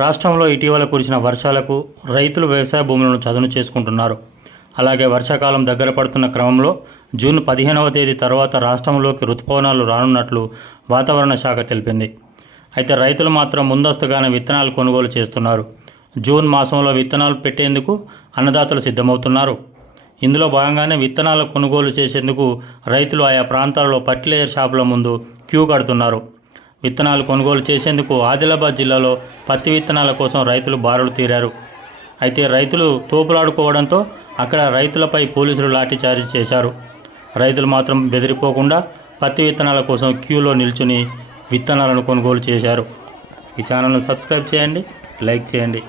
రాష్ట్రంలో ఇటీవల కురిసిన వర్షాలకు రైతులు వ్యవసాయ భూములను చదును చేసుకుంటున్నారు. అలాగే వర్షాకాలం దగ్గర పడుతున్న క్రమంలో జూన్ పదిహేనవ తేదీ తర్వాత రాష్ట్రంలోకి రుతుపవనాలు రానున్నట్లు వాతావరణ శాఖ తెలిపింది. అయితే రైతులు మాత్రం ముందస్తుగానే విత్తనాలు కొనుగోలు చేస్తున్నారు. జూన్ మాసంలో విత్తనాలు పెట్టేందుకు అన్నదాతలు సిద్ధమవుతున్నారు. ఇందులో భాగంగానే విత్తనాలు కొనుగోలు చేసేందుకు రైతులు ఆయా ప్రాంతాల్లో ఫర్టిలైజర్ షాపుల ముందు క్యూ కడుతున్నారు. విత్తనాలు కొనుగోలు చేసేందుకు ఆదిలాబాద్ జిల్లాలో పత్తి విత్తనాల కోసం రైతులు బారులు తీరారు. అయితే రైతులు తోపులాడుకోవడంతో అక్కడ రైతులపై పోలీసులు లాఠీచార్జ్ చేశారు. రైతులు మాత్రం బెదిరిపోకుండా పత్తి విత్తనాల కోసం క్యూలో నిల్చుని విత్తనాలను కొనుగోలు చేశారు. ఈ ఛానల్ను సబ్స్క్రైబ్ చేయండి లైక్ చేయండి.